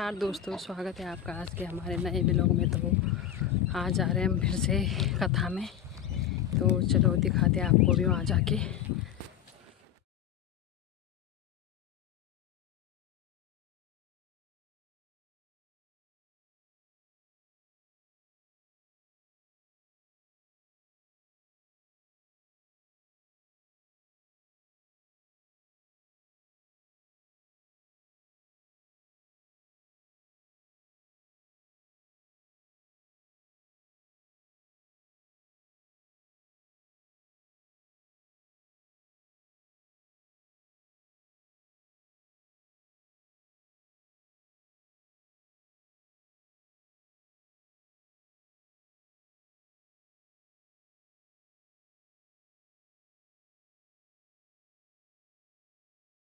नमस्कार दोस्तों, स्वागत है आपका आज के हमारे नए ब्लॉग में। तो आज आ रहे हैं हम फिर से कथा में। तो चलो दिखाते हैं आपको भी वहाँ जाके।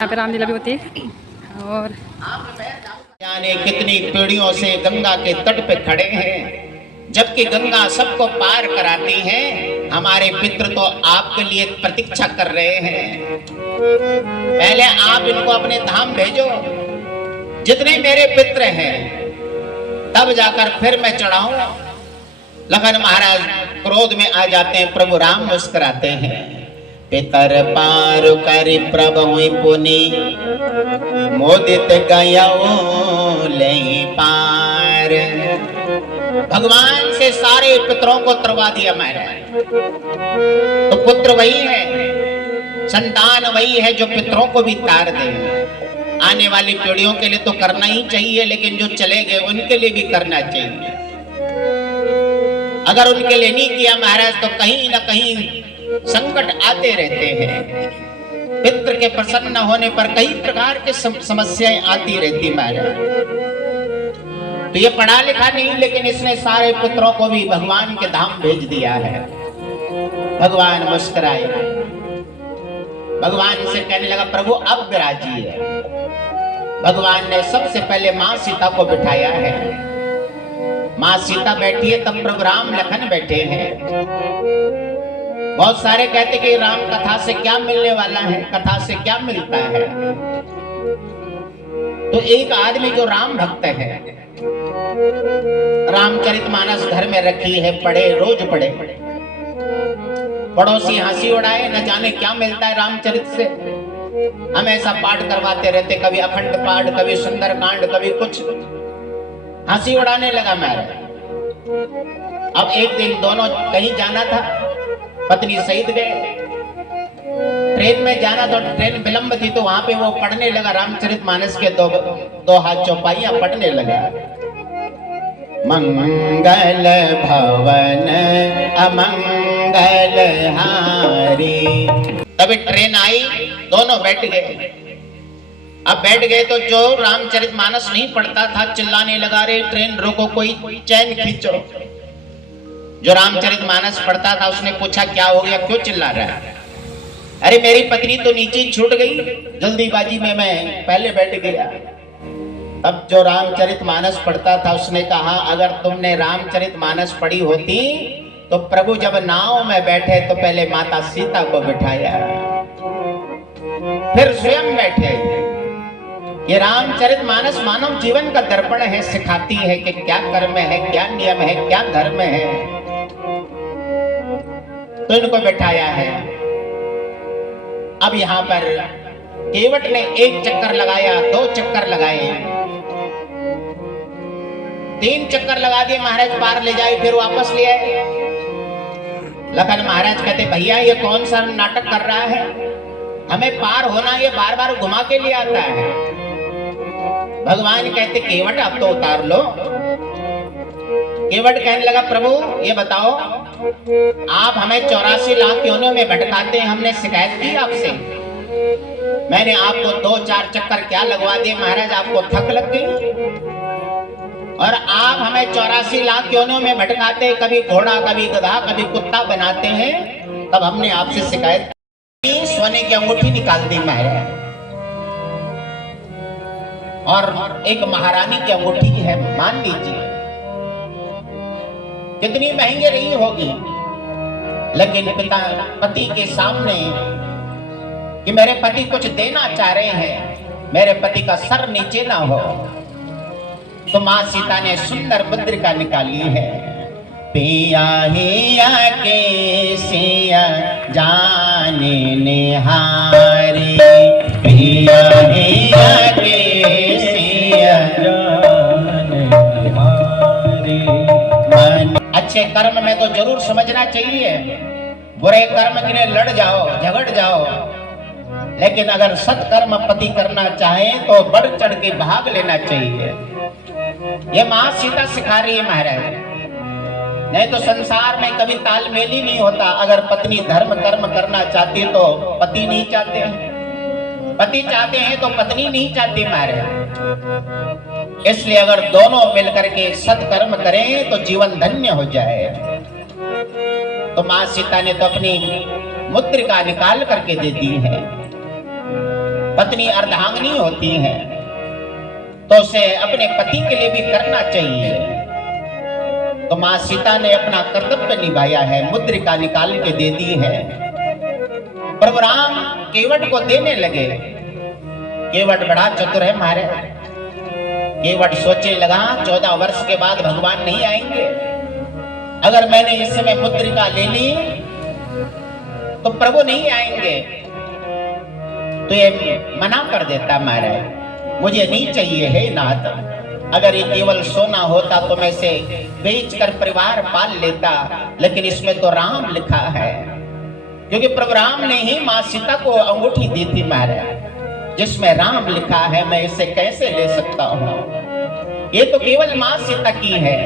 यहाँ पे रामलीला भी होती है। और जाने कितनी पीढ़ियों से गंगा के तट पे खड़े हैं, जबकि गंगा सबको पार कराती है। हमारे पितृ तो आपके लिए प्रतीक्षा कर रहे हैं। पहले आप इनको अपने धाम भेजो, जितने मेरे पितृ हैं, तब जाकर फिर मैं चढ़ाऊं। लखन महाराज क्रोध में आ जाते हैं, प्रभु राम मुस्कुराते हैं। पितर पार करि प्रभु पुनि मोदित गयो ले पार। भगवान से सारे पितरों को तरवा दिया मैंने। तो पुत्र वही है, संतान वही है जो पितरों को भी तार दे। आने वाली पीढ़ियों के लिए तो करना ही चाहिए, लेकिन जो चले गए उनके लिए भी करना चाहिए। अगर उनके लिए नहीं किया महाराज, तो कहीं ना कहीं संकट आते रहते हैं। पितृ के प्रसन्न होने पर कई प्रकार के समस्याएं आती रहती महाराज। तो ये पढ़ा लिखा नहीं, लेकिन इसने सारे पुत्रों को भी भगवान के धाम भेज दिया है। भगवान मुस्कुराए, भगवान से कहने लगा, प्रभु अब विराजिए। भगवान ने सबसे पहले माँ सीता को बिठाया है। माँ सीता बैठी है, तब प्रभु राम लखन बैठे हैं। बहुत सारे कहते कि राम कथा से क्या मिलने वाला है, कथा से क्या मिलता है। तो एक आदमी जो राम भक्त है, रामचरितमानस घर में रखी है, पढ़े, रोज पढ़े। पड़ोसी हंसी उड़ाए, न जाने क्या मिलता है रामचरित से। हम ऐसा पाठ करवाते रहते, कभी अखंड पाठ, कभी सुंदरकांड, कभी कुछ। हंसी उड़ाने लगा मैं। अब एक दिन दोनों कहीं जाना था, पत्नी सहित गए। ट्रेन में जाना, तो ट्रेन विलंब थी, तो वहां पे वो पढ़ने लगा रामचरितमानस के दो हाथ चौपाइयां पढ़ने लगा। मंगल भवन अमंगल हारी। तभी ट्रेन आई, दोनों बैठ गए। अब बैठ गए तो जो रामचरितमानस नहीं पढ़ता था चिल्लाने लगा, रे ट्रेन रोको, कोई चैन खींचो। जो रामचरितमानस पढ़ता था उसने पूछा, क्या हो गया, क्यों चिल्ला रहा है? अरे मेरी पत्नी तो नीचे छूट गई, जल्दीबाजी में मैं पहले बैठ गया। तब जो रामचरितमानस पढ़ता था उसने कहा, अगर तुमने रामचरितमानस पढ़ी होती तो प्रभु जब नाव में बैठे तो पहले माता सीता को बिठाया, फिर स्वयं बैठे। ये रामचरितमानस मानव जीवन का दर्पण है, सिखाती है कि क्या कर्म है, क्या नियम है, क्या धर्म है। तो इनको बैठाया है। अब यहां पर केवट ने एक चक्कर लगाया, 2 चक्कर लगाए, 3 चक्कर लगा दिए, महाराज पार ले जाए, फिर वापस ले आए। लखन महाराज कहते, भैया ये कौन सा नाटक कर रहा है, हमें पार होना ये बार बार घुमा के ले आता है। भगवान कहते, केवट अब तो उतार लो। केवट कहने लगा, प्रभु ये बताओ, आप हमें 84 लाख योनियों में भटकाते हैं, हमने शिकायत की आपसे? मैंने आपको 2-4 चक्कर क्या लगवा दिए महाराज, आपको थक लग गई? और आप हमें 84 लाख योनियों में भटकाते, कभी घोड़ा, कभी गधा, कभी कुत्ता बनाते हैं। तब हमने आपसे शिकायत की, सोने की अंगूठी निकाल दी महाराज, और एक महारानी की अंगूठी है, मान लीजिए कितनी महंगी रही होगी, लेकिन पिता पति के सामने कि मेरे पति कुछ देना चाह रहे हैं, मेरे पति का सर नीचे ना हो, तो माँ सीता ने सुंदर मुद्रिका निकाली है। पिया हिया के सिया जाने निहारी, पिया हिया के सिया जाने निहारी। मन अच्छे कर्म में तो जरूर समझना चाहिए, बुरे कर्म के लिए लड़ जाओ, झगड़ जाओ, लेकिन अगर सत्कर्म पति करना चाहे तो बढ़ चढ़ के भाग लेना चाहिए। ये मां सीता सिखा रही है महाराज। नहीं तो संसार में कभी तालमेल ही नहीं होता। अगर पत्नी धर्म कर्म करना चाहती तो पति नहीं चाहते, पति चाहते हैं तो पत्नी नहीं चाहती महाराज। इसलिए अगर दोनों मिलकर के सत्कर्म करें तो जीवन धन्य हो जाए। तो मां सीता ने तो अपनी मुद्रिका निकाल करके दे दी है। पत्नी अर्धांगिनी होती है तो उसे अपने पति के लिए भी करना चाहिए। तो मां सीता ने अपना कर्तव्य निभाया है, मुद्रिका निकाल के दे दी है। प्रभु राम केवट को देने लगे। केवट बड़ा चतुर है मारे। केवट सोचे लगा 14 वर्ष के बाद भगवान नहीं आएंगे, अगर मैंने इस समय मुद्रिका ले ली तो प्रभु नहीं आएंगे। तो ये मना कर देता महाराज, मुझे नहीं चाहिए है नाथ। अगर ये केवल सोना होता तो मैं इसे बेचकर परिवार पाल लेता, लेकिन इसमें तो राम लिखा है। क्योंकि प्रभु राम ने ही मां सीता को अंगूठी दी थी महाराज, जिसमें राम लिखा है। मैं इसे कैसे ले सकता हूं? ये तो केवल मां सीता की है।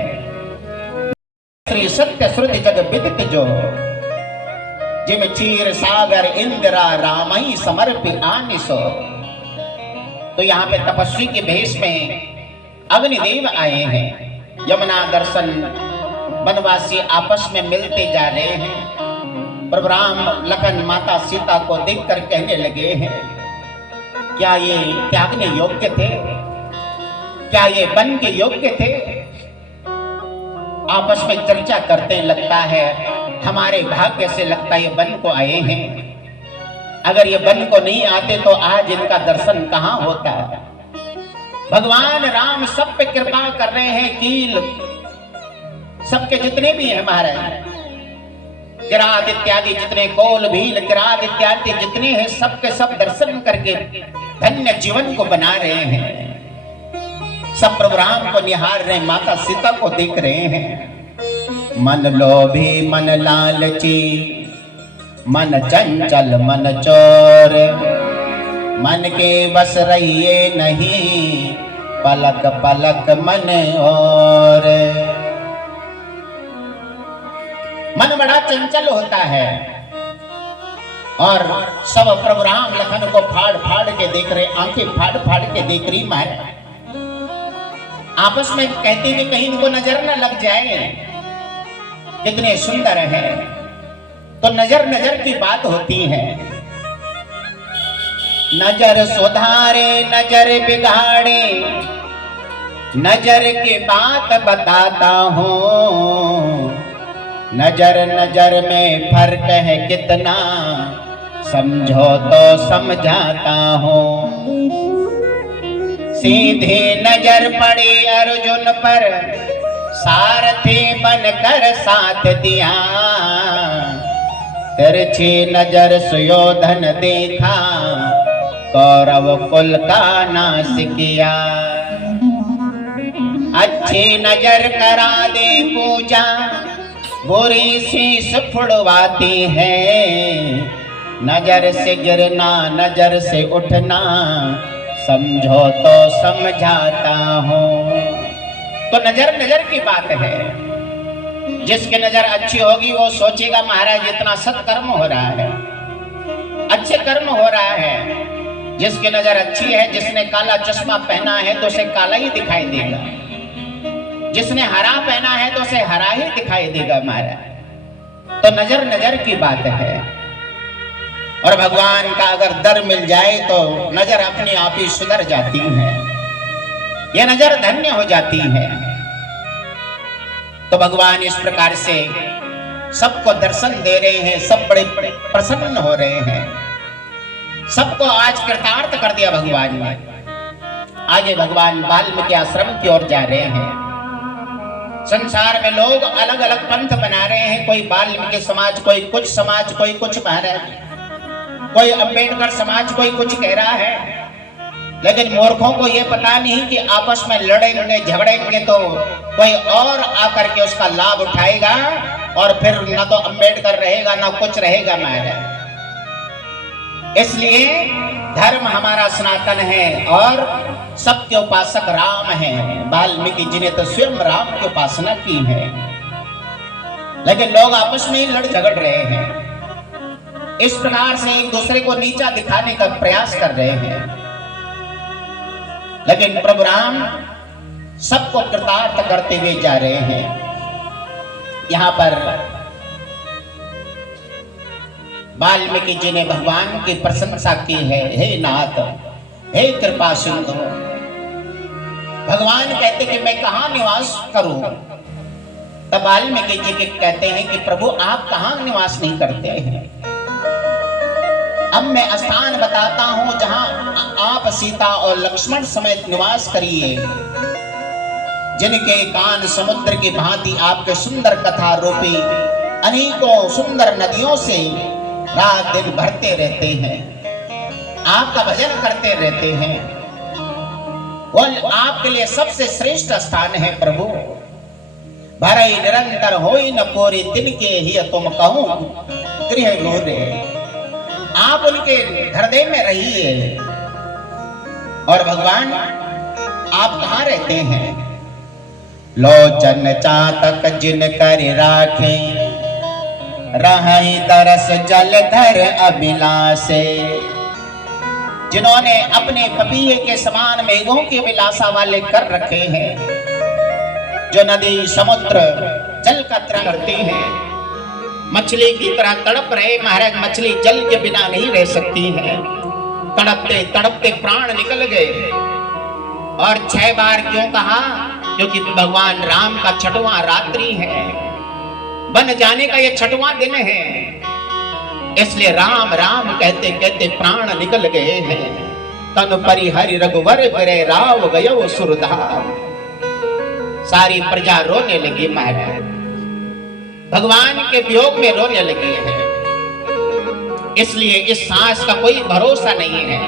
श्री सत्य श्रुति जग विदित जो, जिम क्षीर सागर इंदिरा रामई समर्पि आनिसो। तो यहाँ पे तपस्वी के भेष में अग्निदेव आए हैं। यमुना दर्शन वनवासी आपस में मिलते जा रहे हैं। प्रभु राम लखन माता सीता को देखकर कहने लगे हैं, क्या ये त्यागने योग्य थे? क्या ये वन के योग्य थे? आपस में चर्चा करते लगता है हमारे भाग्य से लगता ये वन को आए हैं। अगर ये वन को नहीं आते तो आज इनका दर्शन कहां होता। भगवान राम सब पे कृपा कर रहे हैं। कील सबके जितने भी हैं महाराज, किरात इत्यादि जितने, कोल भील किरात इत्यादि जितने हैं, सबके सब दर्शन करके धन्य जीवन को बना रहे हैं। सब प्रभु राम को निहार रहे, माता सीता को देख रहे हैं। मन लोभी मन लालची, मन चंचल मन चोर, मन के बस रहिए नहीं, पलक पलक मन और। मन बड़ा चंचल होता है और सब प्रभु राम लखन को फाड़ फाड़ के देख रहे, आंखें फाड़ फाड़ के देख रही माया। आपस में कहते कि कहीं इनको नजर न लग जाए, कितने सुंदर हैं। तो नजर नजर की बात होती है। नजर सुधारे नजर बिगाड़े, नजर की बात बताता हूँ। नजर नजर में फर्क है कितना, समझो तो समझाता हूँ। सीधी नजर पड़ी अर्जुन पर, सारथी बनकर साथ दिया। तिरछी नजर सुयोधन देखा, कौरव कुल का नाश किया। अच्छी नजर करा दे पूजा, बुरी शीश फुड़वाती है। नजर से गिरना नजर से उठना, समझो तो समझाता हूँ। तो नजर नजर की बात है। जिसकी नजर अच्छी होगी वो सोचेगा महाराज इतना सत्कर्म हो रहा है, अच्छे कर्म हो रहा है। जिसकी नजर अच्छी है, जिसने काला चश्मा पहना है तो उसे काला ही दिखाई देगा, जिसने हरा पहना है तो उसे हरा ही दिखाई देगा महाराज। तो नजर नजर की बात है। और भगवान का अगर दर मिल जाए तो नजर अपने आप ही सुधर जाती है, ये नजर धन्य हो जाती है। तो भगवान इस प्रकार से सबको दर्शन दे रहे हैं, सब बड़े प्रसन्न हो रहे हैं। सबको आज कृतार्थ कर दिया भगवान ने। आगे भगवान वाल्मीकि आश्रम की ओर जा रहे हैं। संसार में लोग अलग अलग पंथ बना रहे हैं, कोई वाल्मीकि समाज, कोई कुछ समाज, कोई कुछ महाराज, कोई अंबेडकर समाज, कोई कुछ कह रहा है। लेकिन मूर्खों को यह पता नहीं कि आपस में लड़ेंगे झगड़ेंगे तो कोई और आकर के उसका लाभ उठाएगा और फिर ना तो अंबेडकर रहेगा ना कुछ रहेगा महाराज। इसलिए धर्म हमारा सनातन है और सत्य उपासक राम है। वाल्मीकि जी ने तो स्वयं राम की उपासना की है, लेकिन लोग आपस में ही लड़ झगड़ रहे हैं। इस प्रकार से एक दूसरे को नीचा दिखाने का प्रयास कर रहे हैं। लेकिन प्रभु राम सबको कृतार्थ करते हुए जा रहे हैं। यहां पर वाल्मीकि जी ने भगवान की प्रशंसा की है। हे नाथ, हे कृपा सिंधु। भगवान कहते कि मैं कहां निवास करूं? तब वाल्मीकि जी के कहते हैं कि प्रभु आप कहां निवास नहीं करते हैं। अब मैं स्थान बताता हूं जहां आप सीता और लक्ष्मण समेत निवास करिए, जिनके कान समुद्र की भांति आपके सुंदर कथा रूपी अनेकों सुंदर नदियों से रात दिन भरते रहते हैं, आपका भजन करते रहते हैं। वो आपके लिए सबसे श्रेष्ठ स्थान है प्रभु। भरई निरंतर होई न पूरी तिनके ही तुम कहूं गृह मोरे। आप उनके हृदय में रहिए। और भगवान आप कहां रहते हैं? लोचन चातक जिन कर राखे, रहई तरस जलधर अभिलाषे। जिन्होंने अपने पपीहे के समान मेघों की विलासा वाले कर रखे हैं, जो नदी समुद्र जल का त्राण करते हैं, मछली की तरह तड़प रहे महाराज। मछली जल के बिना नहीं रह सकती है। तड़पते तड़पते प्राण निकल गए। और 6 बार क्यों कहा? क्योंकि भगवान राम का 6वां रात्रि है, बन जाने का ये 6वां दिन है। इसलिए राम राम कहते कहते प्राण निकल गए हैं। तन परिहरि रघुवर बिरे राव गयो सुरधार। सारी प्रजा रोने लगी महाराज, भगवान के वियोग में रोने लगी है। इसलिए इस सांस का कोई भरोसा नहीं है।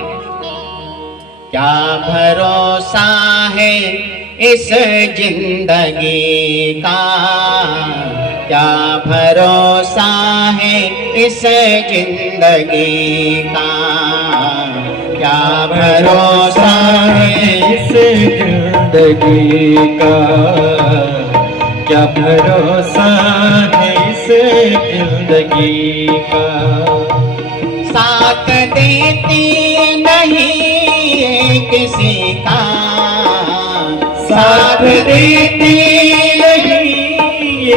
क्या भरोसा है इस जिंदगी का, क्या भरोसा है इस जिंदगी का, क्या भरोसा है इस जिंदगी का, क्या भरोसा है इस जिंदगी का। साथ देती नहीं किसी का, साथ देती नहीं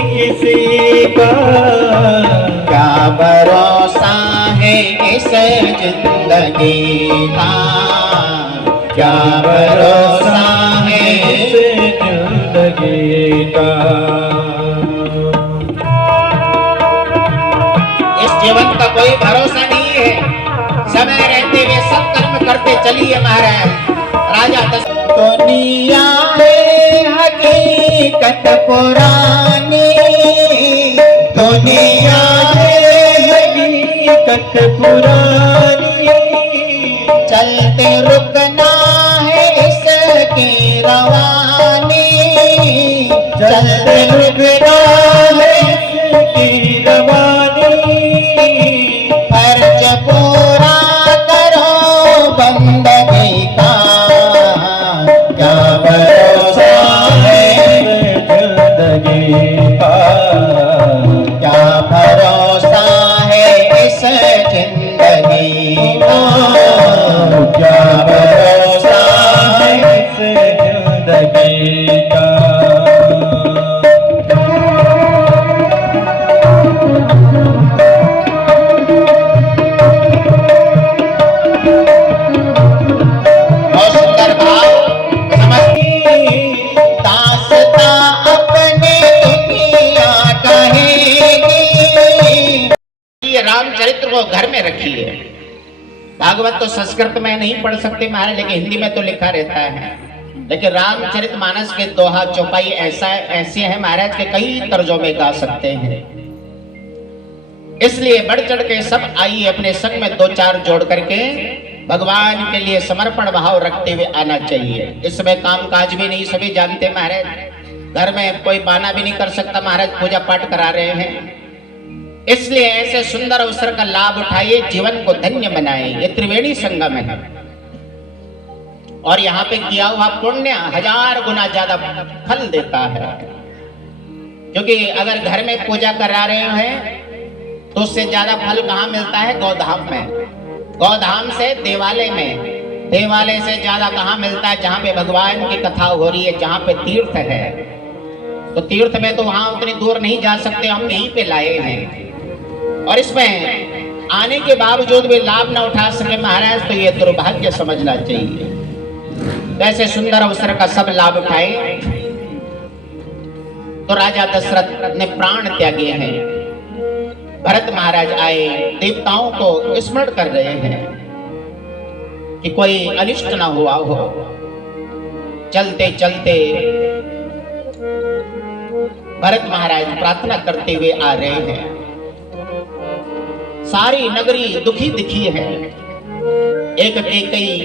किसी का, क्या भरोसा है इस जिंदगी का, क्या भरोसा है इस जिंदगी का। इस जीवन का कोई भरोसा नहीं है। समय रहते हुए सब कर्म करते चलिए महाराज। राजा दशरथ दुनिया है हकीकत पुरानी, दुनिया है हकीकत पुरानी, चलते रुकना है इसकी रवानी, चलते रुकना है इसकी रवानी। फर्ज पूरा करो बंदगी का, क्या भरोसा है जिंदगी का, क्या भरोसा है इस जिंदगी का, क्या भरोसा है इस जिंदगी का। रामचरित्र को घर में रखिए। भागवत तो संस्कृत में नहीं पढ़ सकते महाराज, लेकिन हिंदी में तो लिखा रहता है। लेकिन रामचरितमानस के दोहा चौपाई ऐसे हैं महाराज के कई तर्जुमे गा सकते हैं। इसलिए बढ़ चढ़ के सब आइए अपने संग में 2-4 जोड़ करके भगवान के लिए समर्पण भाव रखते हुए आना चाहिए। इसमें काम काज भी नहीं, सभी जानते महाराज। घर में कोई बहाना भी नहीं कर सकता महाराज, पूजा पाठ करा रहे हैं। इसलिए ऐसे सुंदर अवसर का लाभ उठाइए, जीवन को धन्य बनाए। ये त्रिवेणी संगम है और यहाँ पे किया हुआ पुण्य 1000 गुना ज्यादा फल देता है। क्योंकि अगर घर में पूजा करा रहे हैं तो उससे ज्यादा फल कहाँ मिलता है? गौधाम में। गौधाम से देवालय में, देवालय से ज्यादा कहाँ मिलता है? जहाँ पे भगवान की कथा हो रही है, जहाँ पे तीर्थ है। तो तीर्थ में तो वहां उतनी दूर नहीं जा सकते, हम यहीं पे लाए हैं। और इसमें आने के बावजूद भी लाभ न उठा सके महाराज, तो ये दुर्भाग्य समझना चाहिए। ऐसे सुंदर अवसर का सब लाभ उठाए। तो राजा दशरथ ने प्राण त्यागे हैं। भरत महाराज आए, देवताओं को स्मरण कर रहे हैं कि कोई अनिष्ट ना हुआ हो। चलते चलते भरत महाराज प्रार्थना करते हुए आ रहे हैं। सारी नगरी दुखी दिखी है। एक कैकेयी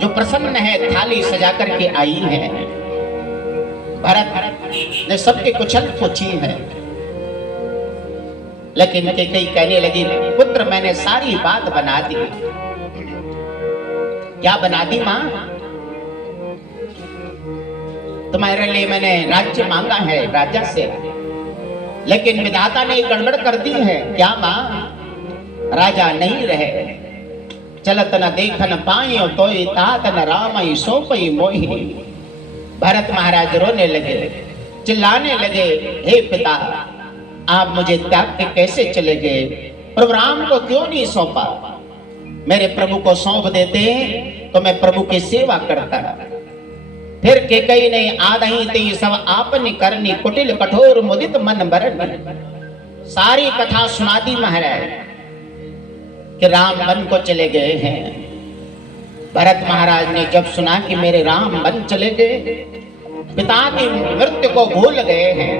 जो प्रसन्न है थाली सजा करके आई है। भरत ने सबके कुशल पूछी है, लेकिन कैकेयी कहने लगी, पुत्र मैंने सारी बात बना दी। क्या बना दी माँ? तुम्हारे लिए मैंने राज्य मांगा है राजा से, लेकिन विधाता ने गड़बड़ कर दी है। क्या माँ? राजा नहीं रहे, चलत न देखन पाइयो तोई तात न रामई सोपई मोही। भरत महाराज रोने लगे, चिल्लाने लगे, हे पिता आप मुझे त्याग के कैसे चले गए? प्रभु राम को क्यों नहीं सौंपा? मेरे प्रभु को सौंप देते तो मैं प्रभु की सेवा करता। फिर कैकेयी ने आदही ते सब आपनी करनी, कुटिल कठोर मुदित मन बरन। सारी कथा सुना दी महाराज कि राम वन को चले गए हैं। भरत महाराज ने जब सुना कि मेरे राम वन चले गए, पिता की मृत्यु को भूल गए हैं।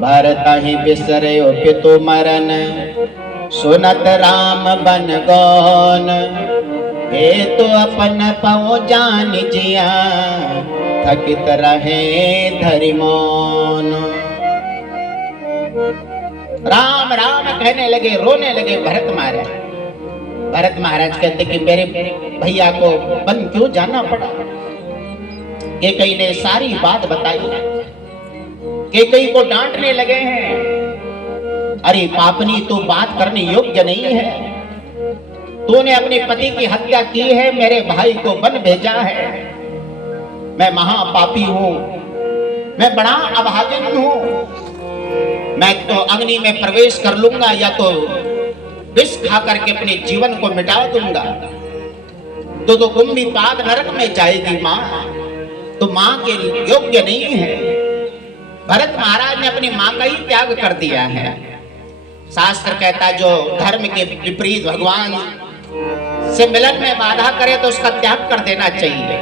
भरत ही बिसरयो पितु मरन, सुनत राम बन गौन। हे तो अपन पौ जान जिया, थकित रहे धरि मौन। राम राम कहने लगे, रोने लगे भरत महाराज। भरत महाराज कहते कि मेरे भैया को वन क्यों जाना पड़ा? कैकेयी ने सारी बात बताई। कैकेयी को डांटने लगे हैं, अरे पापनी तू बात करने योग्य नहीं है। तूने अपने पति की हत्या की है, मेरे भाई को वन भेजा है। मैं महापापी हूं, मैं बड़ा अभागिन हूं। मैं तो अग्नि में प्रवेश कर लूंगा या तो विष खा करके अपने जीवन को मिटा दूंगा। तो कुंभी पाद नरक में जाएगी माँ, तो माँ के योग्य नहीं है। भरत महाराज ने अपनी माँ का ही त्याग कर दिया है। शास्त्र कहता है जो धर्म के विपरीत भगवान से मिलन में बाधा करे तो उसका त्याग कर देना चाहिए।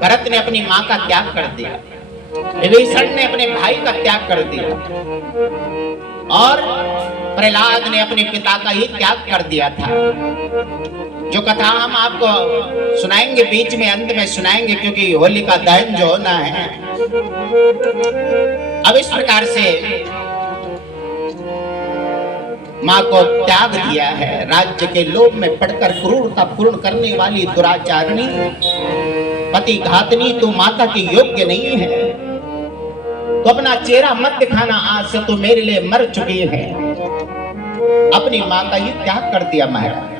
भरत ने अपनी माँ का त्याग कर दिया, विभीषण ने अपने भाई का त्याग कर दिया और प्रहलाद ने अपने पिता का ही त्याग कर दिया था। जो कथा हम आपको सुनाएंगे, बीच में अंत में सुनाएंगे, क्योंकि होलिका दहन जो होना है। अब इस प्रकार से माँ को त्याग दिया है। राज्य के लोभ में पड़कर क्रूरता पूर्ण करने वाली दुराचारणी, पति घातनी तू माता की योग्य नहीं है। तो अपना चेहरा मत दिखाना, आज से तू मेरे लिए मर चुकी है। अपनी माँ का ही त्याग कर दिया महाराज।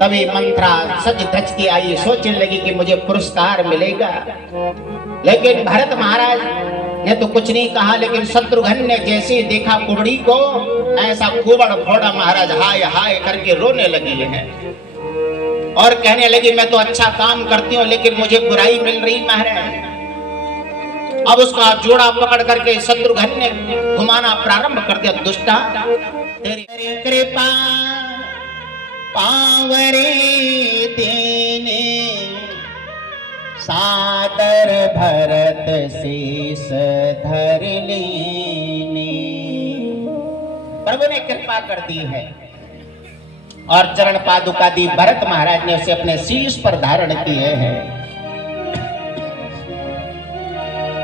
तभी मंत्रा सज धज के आई, सोचने लगी कि मुझे पुरस्कार मिलेगा। लेकिन भरत महाराज ने तो कुछ नहीं कहा, लेकिन शत्रुघ्न ने जैसे देखा कुबड़ी को, ऐसा कुबड़ फोड़ा महाराज हाय हाय करके रोने लगी है और कहने लगी मैं तो अच्छा काम करती हूँ लेकिन मुझे बुराई मिल रही महाराज। अब उसका जोड़ा पकड़ करके शत्रुघ्न ने घुमाना प्रारंभ कर दिया। दुष्टा तेरी कृपा पावरे देने सादर भरत शीस धर लेने। प्रभु ने कृपा कर दी है और चरण पादुका दी। भरत महाराज ने उसे अपने शीश पर धारण किए हैं।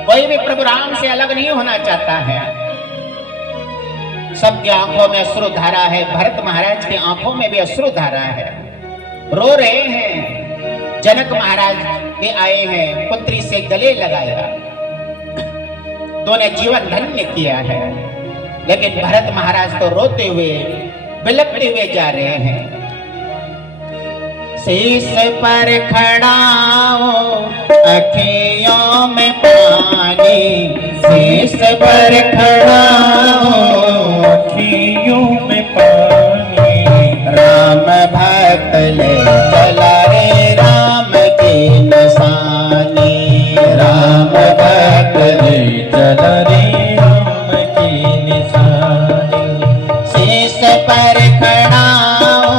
कोई भी प्रभु राम से अलग नहीं होना चाहता है। सबकी आंखों में अश्रुधारा है। भरत महाराज की आंखों में भी अश्रुधारा है, रो रहे हैं। जनक महाराज के आए हैं, पुत्री से गले लगाया, तो ने जीवन धन्य किया है। लेकिन भरत महाराज तो रोते हुए बिलखते हुए जा रहे हैं। शीश पर खड़ा हो अखियों में पानी, शीश पर खड़ा हो अखियों में पानी। राम भक्त ले चला रे राम की निशानी, राम भक्त ले चला रे राम की निशानी। शीश पर खड़ा हो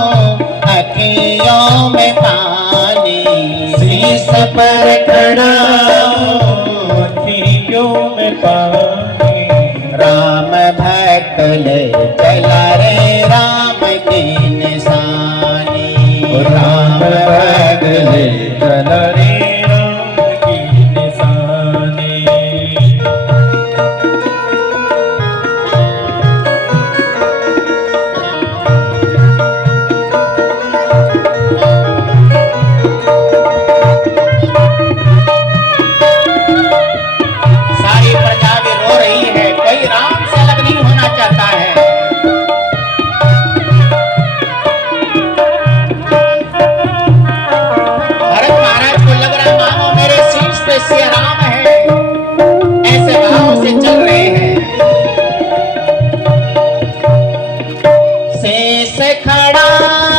अखियों में पानी, शीश पर खड़ा हो अखियों में पानी। राम भक्त ले चला रे राम की निशानी, राम भक्त ले चला रे राम की निशानी। सारी प्रजा भी रो रही है, कोई राम से अलग नहीं होना चाहता है। भरत महाराज को लग रहा मानो मेरे शीश पे श्री राम है, ऐसे भाव से चल रहे हैं। शेष खड़ा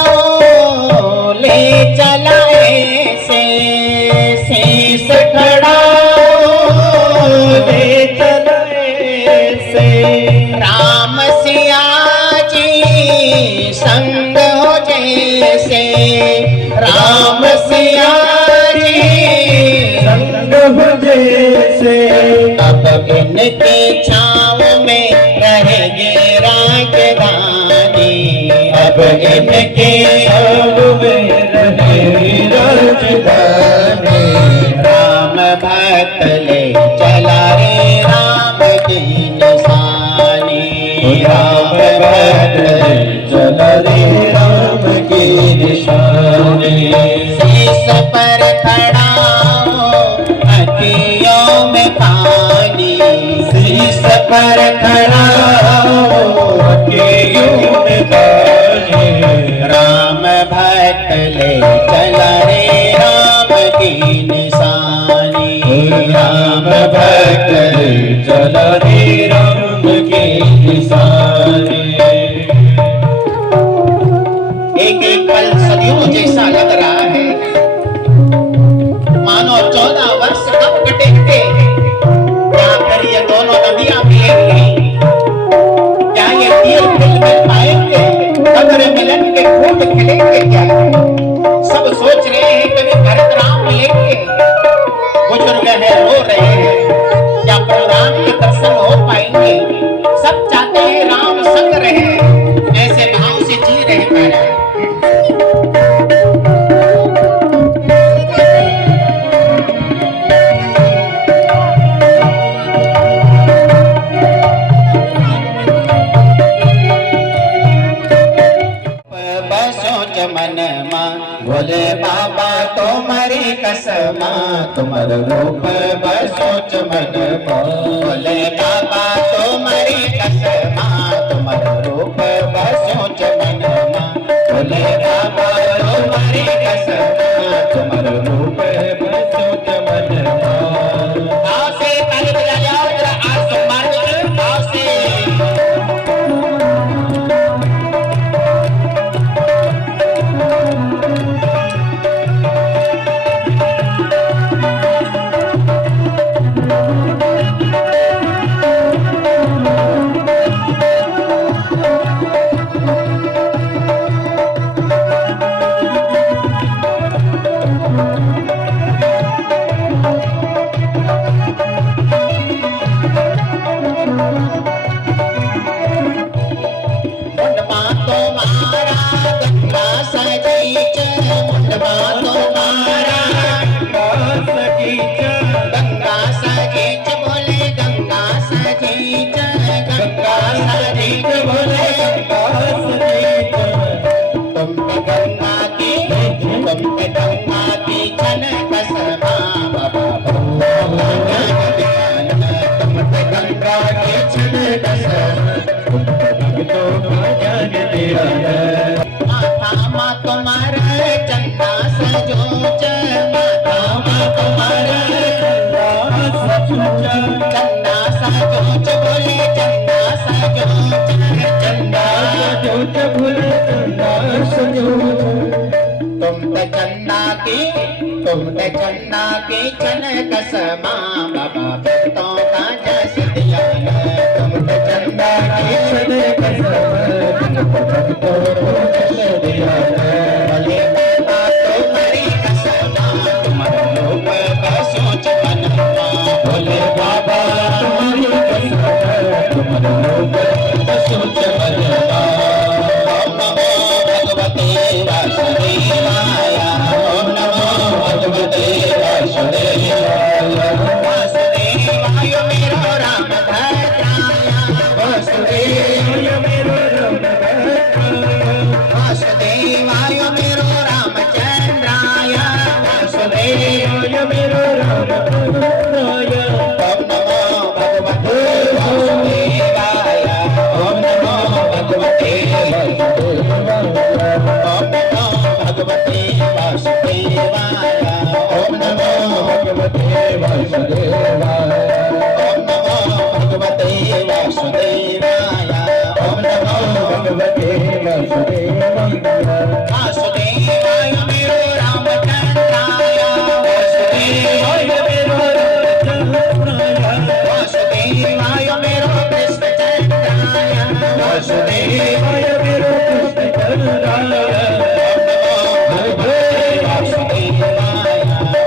हो ले चला ऐसे, शेष खड़ा हो ले चला ऐसे। राम सिया जी संग हो जैसे, राम सिया जी संग हो जैसे। अब इनकी छाँव में रहेंगे राजधानी, अब इनके छाँव में रहेंगे राजधानी। राम भक्त ले चला रे राम की निशानी, राम भक्त ले चला रे राम की निशानी। शीश पर खड़ा हो अखियों में पानी, शीश पर खड़ा हो अखियों में पानी। राम भक्त ले चला रे राम की निशानी, राम भक्त ले चला रे राम की निशानी। एक एक पल सदियों जैसा लग रहा है, मानो 14 वर्ष कब कटेंगे। क्या कर ये दोनों नदियां मिलेंगी, क्या ये तीर मिल पाएंगे, अगर मिलन के फूल खिलेंगे क्या। सब सोच रहे हैं कभी भरत राम मिलेंगे, बुजुर्ग है रो रहे हैं, क्या प्रभु राम के दर्शन हो पाएंगे। सब चाहते हैं राम संग रहे, ऐसे भाव से जी रहे महाराज। मन मा भोले बाबा तुम्हारी कसमा, तुम्हार रूप बसोच मन मा। भोले बाबा तुम्हारी कसमा, तुम्हार रूप बसोच मन मा। भोले बाबा तुम्हारी कसमा, तुम्हार रूप बसोच मन मा। आओ से ताली बजाओ जरा, आज सोमवार को आओ से। की तुम ते चंदा की चनक समा बाबा भक्तों का जस दिया है तुम ते चंदा की चनक समा भक्तों को जस दिया है भले बाबा तुम्हारी कसमा तुम्हारे रूप का सोच बनवा भोले बाबा तुम्हारी कसमा तुम्हारे रूप का सोच बनवा ओम नमो भगवते वासुदेवाय ओम नमो भगवते वासुदेवाय वासुदेवाय मेरो राम भद्राय वासुदेवाय मेरो राम भद्राय वासुदेवाय मेरो रामचंद्राय वासुदेवाय मेरो राम भद्राय ओम नमो भगवते वासुदेवाय ओम नमो भगवते वासुदेवाय ओम नमो भगवते वासुदेवाय ओम नमो भगवते वासुदेवाय ओम नमो भगवते वासुदेवाय वासुदेवाय मेरो रामचंद्राय वासुदेवाय मेरो रामचंद्राय वासुदेवाय मेरो कृष्णचंद्राय वासुदेवाय मेरो कृष्णचंद्राय ओम नमो भगवते वासुदेवाय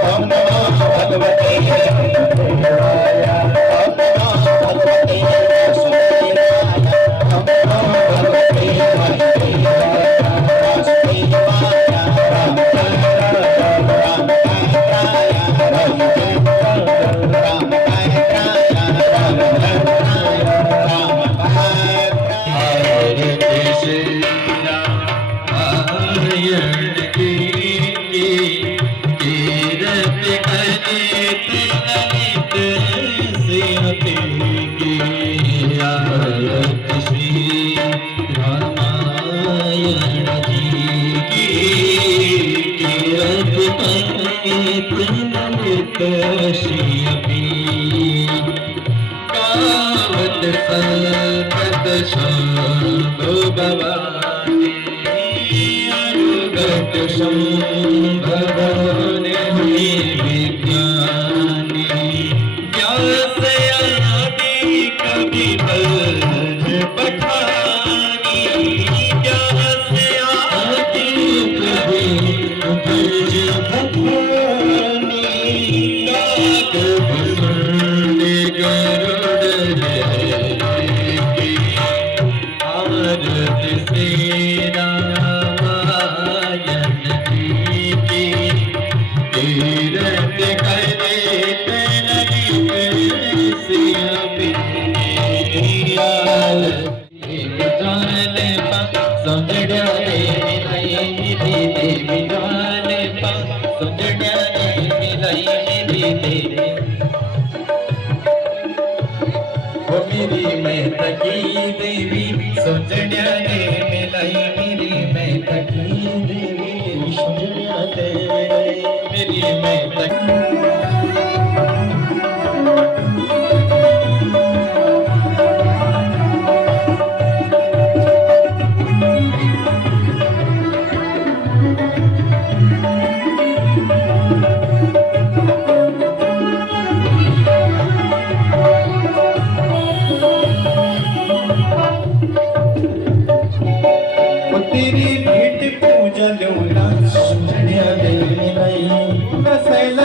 ओम नमो भगवते वासुदेवाय ओम नमो भगवते वासुदेवाय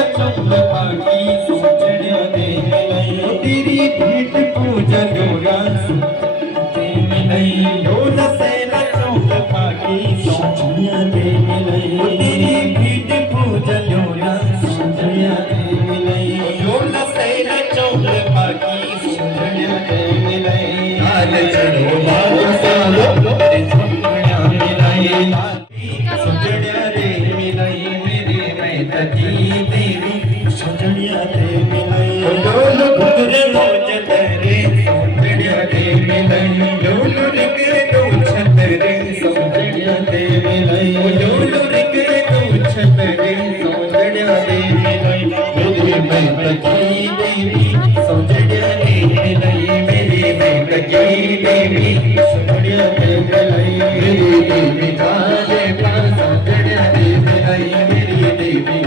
वासुदेवाय मेरी देवी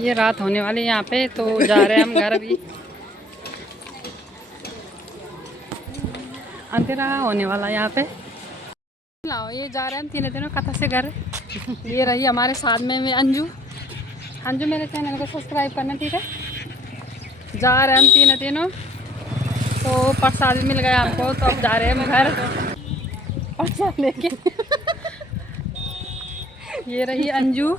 ये रात होने वाली यहाँ पे, तो जा रहे हैं हम घर अभी। अंधेरा होने वाला यहाँ पे। लाओ, ये जा रहे हैं हम तीनों दिनों कथा से घर। ये रही हमारे साथ में अंजू। अंजू, मेरे चैनल को सब्सक्राइब करना, ठीक है। जा रहे हैं हम तीनों दिनों, तो प्रसाद मिल गया हमको, तो अब जा रहे हैं हम घर प्रसाद लेके। ये रही अंजू,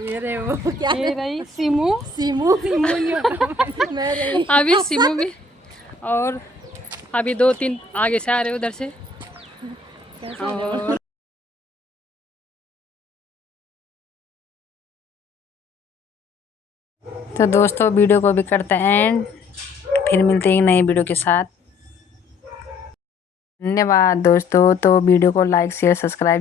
ये रही वो, क्या ये रही सीमू। सीमू नहीं होता। मैं रही अभी सीमू भी, और अभी 2-3 आगे से आ रहे उधर से। और तो दोस्तों, वीडियो को भी करते हैं एंड, फिर मिलते हैं नए वीडियो के साथ। धन्यवाद दोस्तों। तो वीडियो को लाइक शेयर सब्सक्राइब